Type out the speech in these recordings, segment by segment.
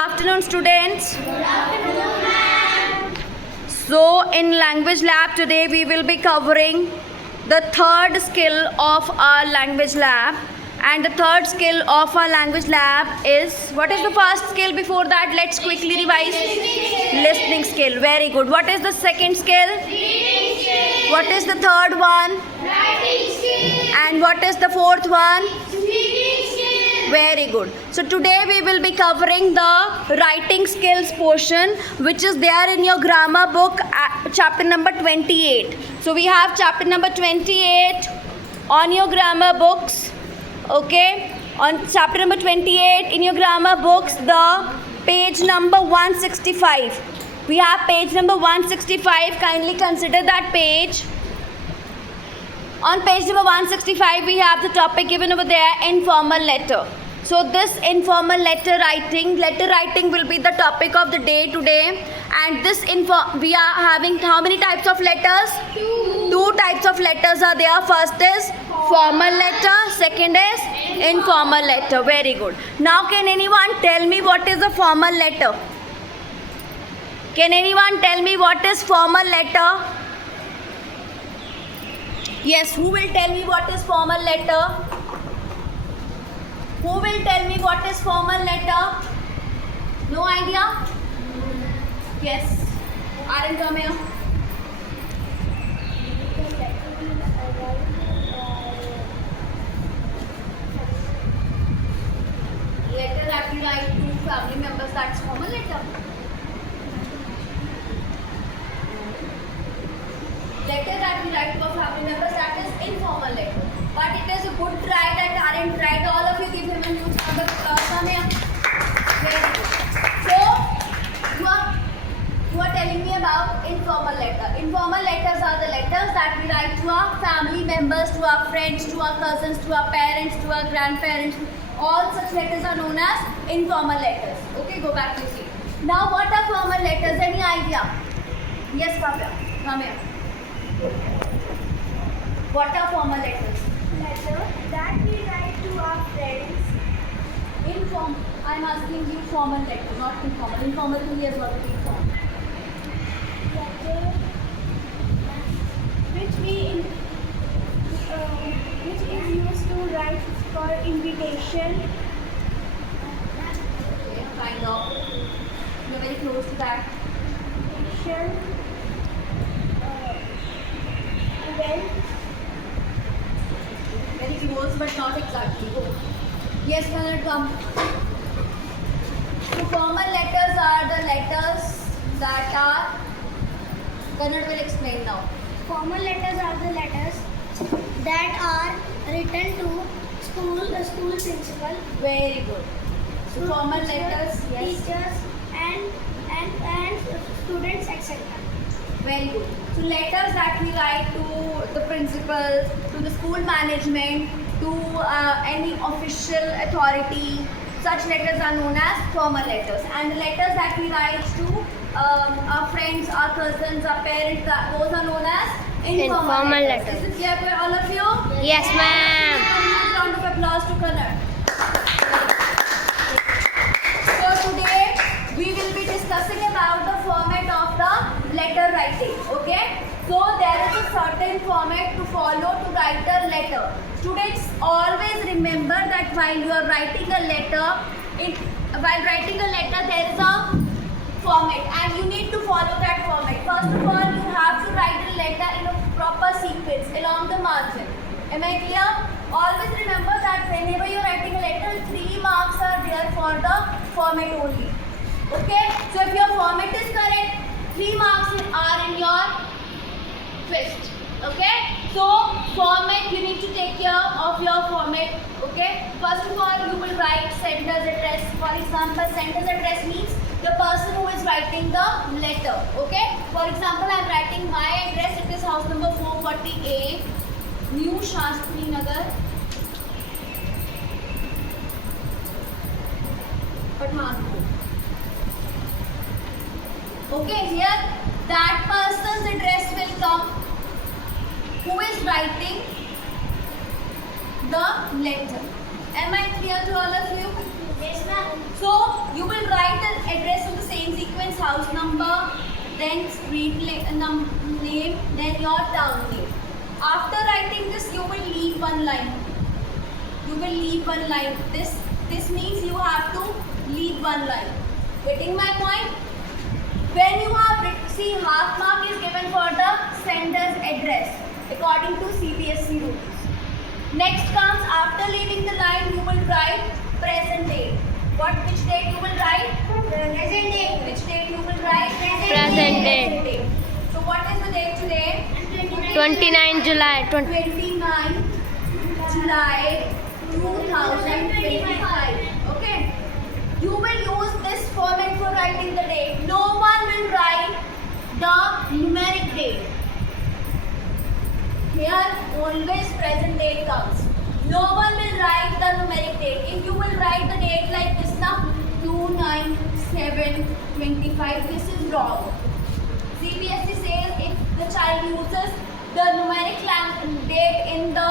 Afternoon, students. So in language lab today we will be covering the third skill of our language lab, and the third skill of our language lab is, what is the first skill? Before that, let's quickly revise. Listening skill. Very good. What is the second skill? Reading skill. What is the third one? Writing skill. And what is the fourth one? Speaking skill. Very good. So today we will be covering the writing skills portion, which is there in your grammar book, chapter number 28. So we have chapter number 28 on your grammar books. Okay, on chapter number 28 in your grammar books, the page number 165. We have page number 165. Kindly consider that page. On page number 165, we have the topic given over there, informal letter. So this informal letter writing will be the topic of the day today. And this we are having how many types of letters? Two types of letters are there. First is formal letter, second is informal letter. Very good. Now can anyone tell me what is a formal letter? Can anyone tell me what is formal letter? Yes, who will tell me what is formal letter? Who will tell me what is formal letter? No idea? Yes. Aaron, come here. Letter that you write to family members, that's formal letter. Letter that we write to our family members, that is informal letter. But it is a good try that Aaron tried. All of you give him a huge round of come here. Very good. So you are telling me about informal letter. Informal letters are the letters that we write to our family members, to our friends, to our cousins, to our parents, to our grandparents. All such letters are known as informal letters. Okay, go back to see. Now what are formal letters? Any idea? Yes, Kavya. Come here. What are formal letters? Letter that we write to our friends. I'm asking you formal letter, not informal. Informal to me is already formal. Letter which is used to write for invitation. Okay, kind of. You're very close to that. Invitation. Event. Very close, but not exactly. Go. Yes, Kannad, come. So formal letters are the letters that are. Kannad will explain now. Formal letters are the letters that are written to school principal. Very good. So formal letters, yes. Teachers and students, etc. Very good. So letters that we write to the principal, to the school management, to any official authority, such letters are known as formal letters. And the letters that we write to our friends, our cousins, our parents, those are known as informal letters. Is it clear for all of you? Yes, ma'am. Round of applause to Kannad. So today we will be discussing about the format of the letter writing. Okay? So there is a certain format to follow to write a letter. Students, always remember that while you are writing a letter, there is a format and you need to follow that format. First of all, you have to write a letter in a proper sequence along the margin. Am I clear? Always remember that whenever you are writing a letter, 3 marks are there for the format only. Okay? So if your format is correct, 3 marks are in your twist. Okay? So format, you need to take care of your format. Okay? First of all, you will write sender's address. For example, sender's address means the person who is writing the letter. Okay? For example, I am writing my address. It is house number 440A, New Shastri Nagar, Pathankot. Okay, here that person's address will come who is writing the letter. Am I clear to all of you? Yes, ma'am. So you will write the name, then your town name. After writing this, you will leave one line. You will leave one line. This means you have to leave one line. Getting my point? When you have see, half mark is given for the sender's address according to CBSE rules. Next comes after leaving the line, you will write present date. Which date you will write? Present date. Which date you will write? Present date. So what is the date today? 29 July 29 July 2025. Okay. You will use this format for writing the date. No one will write the numeric date. Here always present date comes. No one will write the numeric date. If you will write the date like this now, 2/9/7/25, this is wrong. CBSE says if the child uses the numeric date in the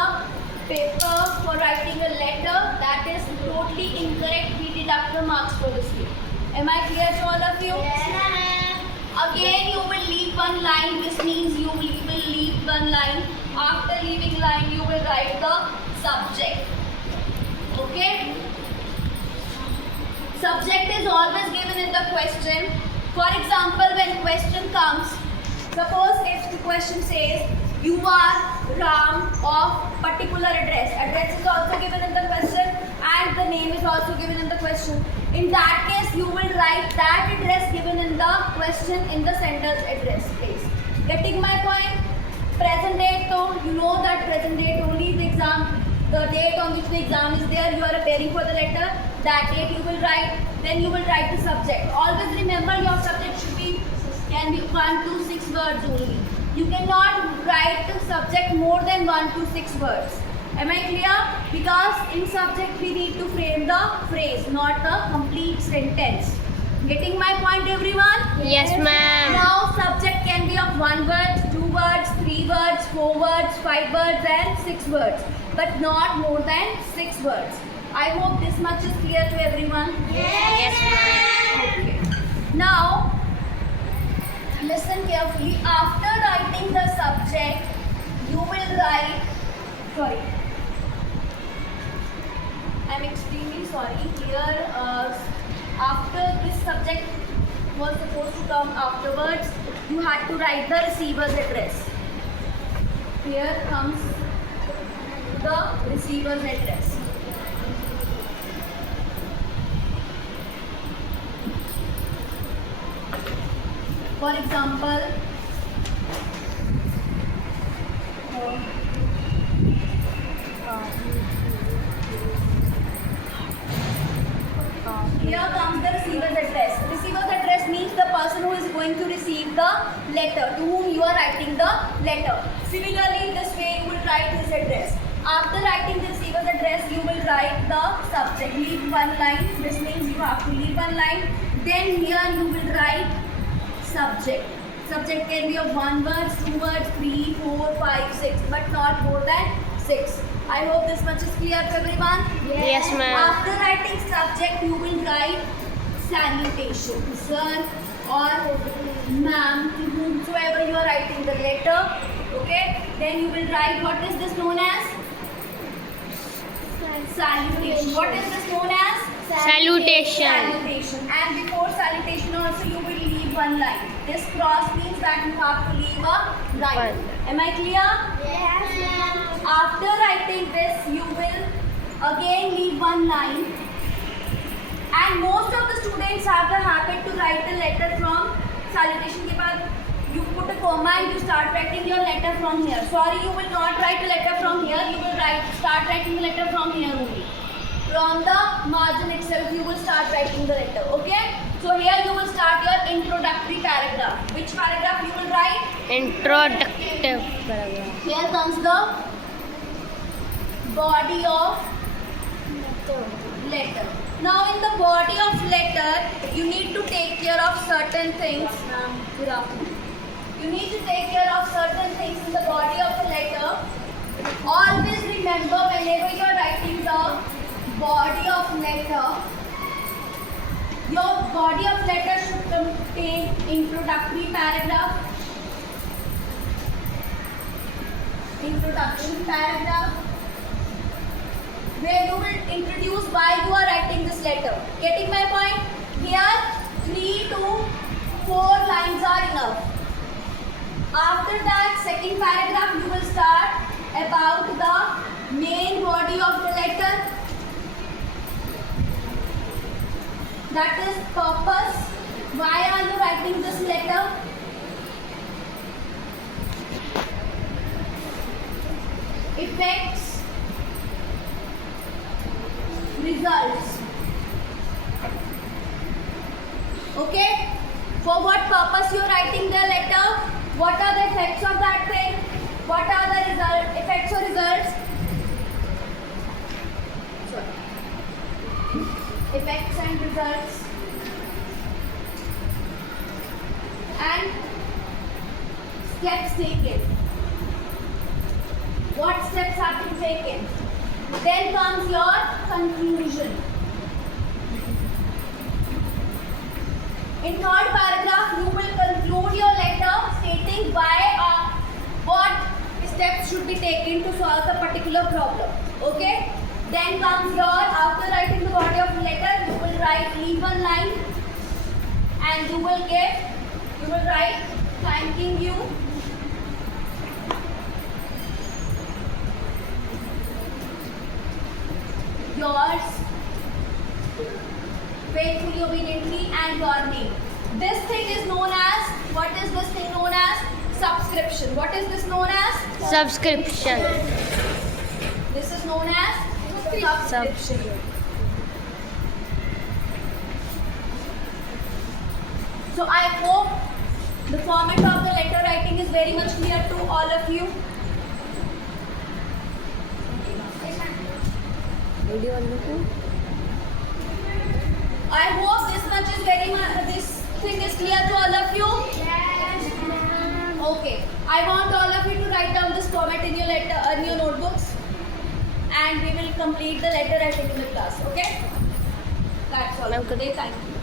paper for writing a letter, that is totally incorrect. We deduct the marks for this week. Am I clear to all of you? Yes, ma'am. Again, you will leave one line. This means you will leave one line. After leaving line, you will write the subject. Okay? Subject is always given in the question. For example, when question comes, suppose if the question says, you are Ram of particular address. Address is also given in the question and the name is also given in the question. In that case, you will write that address given in the question in the sender's address place. Getting my point? Present date, so you know that present date only the exam, the date on which the exam is there, you are appearing for the letter, that date you will write, then you will write the subject. Always remember your subject can be 1 to 6 words only. You cannot write the subject more than 1 to 6 words. Am I clear? Because in subject we need to frame the phrase, not the complete sentence. Getting my point, everyone? Yes, ma'am. Now subject can be of 1 word, 2 words, 3 words, 4 words, 5 words and 6 words, but not more than 6 words. I hope this much is clear to everyone. Yes, ma'am. Okay. Now listen carefully. After writing the subject, you will write, I'm extremely sorry. Here, after this subject was supposed to come afterwards, you had to write the receiver's address. Here comes the receiver's address. For example, here comes the receiver's address. Receiver's address means the person who is going to receive the letter, to whom you are writing the letter. Similarly, this way you will write his address. After writing the receiver's address, you will write the subject. Leave one line. This means you have to leave one line. Then here you will write subject. Subject can be of 1 word, 2 words, 3, 4, 5, 6, but not more than 6. I hope this much is clear to everyone. Yes, ma'am. After writing subject, you will write salutation. Sir or ma'am, to whomsoever you are writing the letter. Okay. Then you will write, what is this known as? Salutation. What is this known as? Salutation. Salutation. And before salutation also you will leave one line. This cross means that you have to leave a line. Am I clear? Yes, ma'am. After writing this, you will again leave one line. And most of the students have the habit to write the letter from salutation के बाद you put a comma and you start writing your letter from here. Sorry, you will not write the letter from here. You will start writing the letter from here only. From the margin itself, you will start writing the letter. Okay? So here you will start your introductory paragraph. Which paragraph you will write? Introductive paragraph. Here comes the body of letter. Now in the body of letter, you need to take care of certain things. Good afternoon. You need to take care of certain things in the body of the letter. Always remember whenever you are writing the body of letter, your body of letter should contain introductory paragraph, introduction paragraph where you will introduce why you are writing this letter. Getting my point? Here 3 to 4 lines are enough. After that, second paragraph you will start about the main body of the letter. That is purpose. Why are you writing this letter? Effects, results. Okay? For what purpose you are writing the letter? What are the effects of that thing? What are the effects or results? Sorry. Effects and results. And steps taken. What steps have been taken? Then comes your conclusion. In third paragraph, you will conclude your letter stating why what steps should be taken to solve the particular problem. Okay? Then comes your, after writing the body of the letter, you will leave one line and you will write thanking you. Yours faithfully, obediently, and your name. This thing is known as, what is this thing known as? Subscription. What is this known as? Subscription. This is known as subscription. So I hope the format of the letter writing is very much clear to all of you. I hope this much is this thing is clear to all of you. Yes, ma'am. Okay. I want all of you to write down this format in your letter, in your notebooks, and we will complete the letter writing in the class. Okay? That's all for today. Thank you.